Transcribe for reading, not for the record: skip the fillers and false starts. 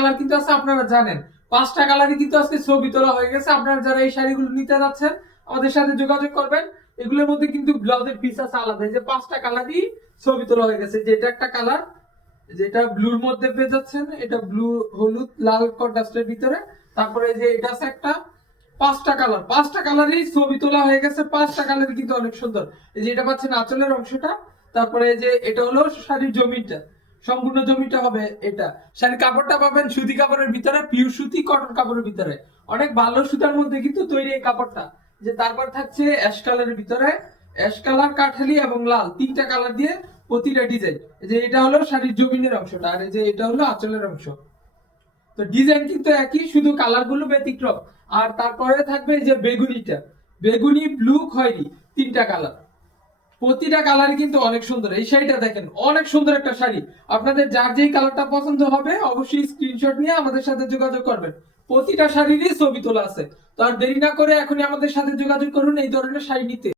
Colour কিন্তু আছে, আপনারা জানেন 5টা কালারই কিন্তু আজকে ছবি তোলা হয়ে গেছে। আপনারা যারা এই শাড়িগুলো নিতে যাচ্ছেন আমাদের সাথে যোগাযোগ করবেন। এগুলোর মধ্যে কিন্তু ব্লাউজের পিস আছে আলাদা, এই যে 5টা কালারই ছবি তোলা হয়ে গেছে। যেটা একটা কালার, যেটা ব্লুর মধ্যে পেয়ে যাচ্ছেন, এটা ব্লু হলুদ লাল কন্ট্রাস্টের ভিতরে। তারপরে এই যে এটা আছে একটা, 5টা কালারই ছবি তোলা হয়ে গেছে। 5টা কালারই কিন্তু অনেক সুন্দর। এই যে এটা পাচ্ছেন আঁচলের অংশটা, তারপরে এই যে এটা হলো শাড়ির জমিটা, সম্পূর্ণ জমিটা হবে এটা। শাড়ির কাপড়টা পাবেন সুতি কাপড়ের ভিতরে, পিওর সুতি কটন কাপড়ের ভিতরে, অনেক ভালো সুতার মধ্যে কিন্তু তৈরি এই কাপড়টা। যে তারপর থাকছে অ্যাশ কালারের ভিতরে, অ্যাশ কালার কাঠালি এবং লাল 3টা কালার দিয়ে প্রতিটা ডিজাইন। যে এটা হলো শাড়ির জমিনের অংশটা, আর এই যে এটা হলো আঁচলের অংশ। তো ডিজাইন কিন্তু একই, শুধু কালার গুলো ব্যতিক্রম। আর তারপরে থাকবে এই যে বেগুনিটা, বেগুনি ব্লু খয়েরি 3টা কালার, প্রতিটা কালারই কিন্তু অনেক সুন্দর। এই শাড়িটা দেখেন অনেক সুন্দর একটা শাড়ি। আপনাদের যার যেই কালারটা পছন্দ হবে অবশ্যই স্ক্রিনশট নিয়ে আমাদের সাথে যোগাযোগ করবেন। প্রতিটা শাড়িরই ছবি তোলা আছে। তো আর দেরি না করে এখনই আমাদের সাথে যোগাযোগ করুন এই ধরনের শাড়ি নিতে।